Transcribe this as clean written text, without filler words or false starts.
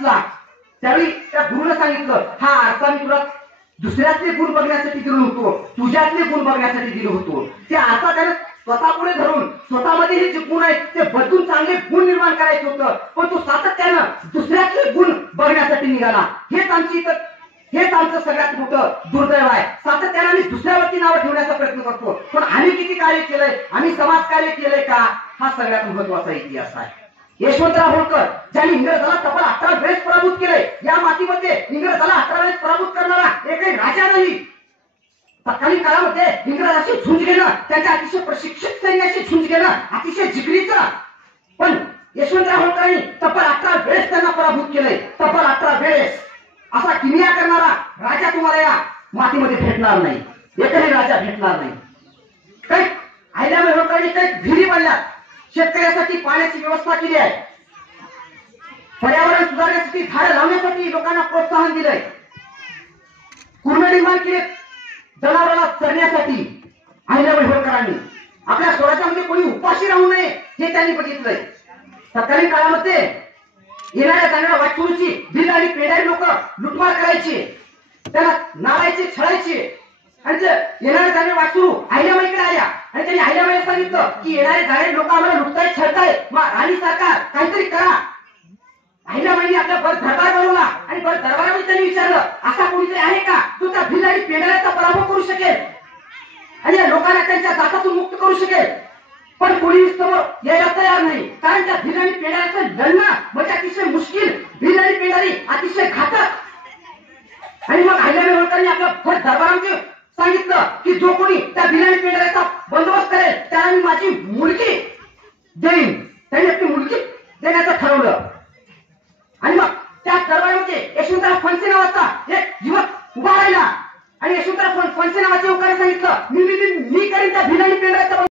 दिसला त्यावेळी त्या गुरुने सांगितलं, हा आरसा मी तुला दुसऱ्यातले गुण बघण्यासाठी दिलो होतो, तुझ्यातले गुण बघण्यासाठी दिलो होतो. ते आरसा त्याने स्वतः पुढे धरून स्वतःमध्ये हे जे गुण आहेत ते बदलून चांगले गुण निर्माण करायचं होतं, पण तो सातत्यानं दुसऱ्यातले गुण बघण्यासाठी निघाला. हेच आमचं सगळ्यात मोठं दुर्दैव आहे. सातत्यानं आम्ही दुसऱ्यावरती नावं ठेवण्याचा प्रयत्न करतो, पण आम्ही किती कार्य केलंय, आम्ही समाज कार्य केलंय का, हा सगळ्यात महत्वाचा इतिहास आहे. यशवंतराव होळकर ज्यांनी इंग्रजाला तब्बल 18 वेळेस पराभूत केलंय, या मातीमध्ये इंग्रजाला 18 वेळेस पराभूत करणारा एकही राजा नाही. तत्कालीन काळामध्ये इंग्रजाशी झुंज घेणं, त्यांच्या अतिशय प्रशिक्षित सैन्याशी झुंज घेणं अतिशय जिगरीचं. पण यशवंतराव होळकरांनी तब्बल 18 वेळेस त्यांना पराभूत केलंय. तब्बल 18 वेळेस असा किमया करणारा राजा तुम्हाला या मातीमध्ये भेटणार नाही, एकही राजा भेटणार नाही. काही अहिल्याबाई होळकरांनी काही विहिरी बांधल्यात, शेतकऱ्यासाठी पाण्याची व्यवस्था केली आहे, पर्यावरण सुधारण्यासाठी झाडं लावण्यासाठी लोकांना प्रोत्साहन दिलंय, कुरण निर्माण केले जनावरांना चरण्यासाठी. अहिल्याबाई होळकरांनी आपल्या स्वराज्यामध्ये कोणी उपाशी राहू नये हे त्यांनी बघितलंय. तत्कालीन काळामध्ये येणाऱ्या जाणाऱ्या वाटसुरूची बिल आणि पेढारी लोक लुटमार करायची, त्याला नाळायचे, छळायचे. आणि येणारे जाणारे वाटसुरू अहिल्याबाईकडे आल्या आणि त्यांनी अहिल्याबाईला सांगितलं की येणारे जाणारे लोक आम्हाला लुटतायत, छळतायत, मग राणी सरकार काहीतरी करा. अहिल्याबाईंनी आपला भर दरबार बनवला आणि भर दरबारामध्ये त्यांनी विचारलं, असा कोणीतरी आहे का तो त्या भिल आणि पेढ्याचा पराभव करू शकेल आणि या लोकांना त्यांच्या जातातून मुक्त करू शकेल. पण कोणी समोर यायला तयार नाही, कारण त्या भिल आणि पेढ्याचं लढणं म्हणजे अतिशय मुश्किल, भिल आणि पेढारी अतिशय घातक. आणि मग अहिल्याबाई होळकरांनी आपल्या भर दरबारामध्ये सांगितलं की जो कोणी त्या भिल आणि पेढ्याचा बंदोबस्त करेल त्याला मी माझी मुलगी देईन. त्यांनी आपली मुलगी देण्याचं ठरवलं. आणि मग त्या दरबारामध्ये यशवंतराव फणसे नावाचा एक युवक उभा राहिला आणि यशवंतराव फणसे नावाच्या युवकाने सांगितलं, मी करीन त्या भिल आणि पेढ्याचा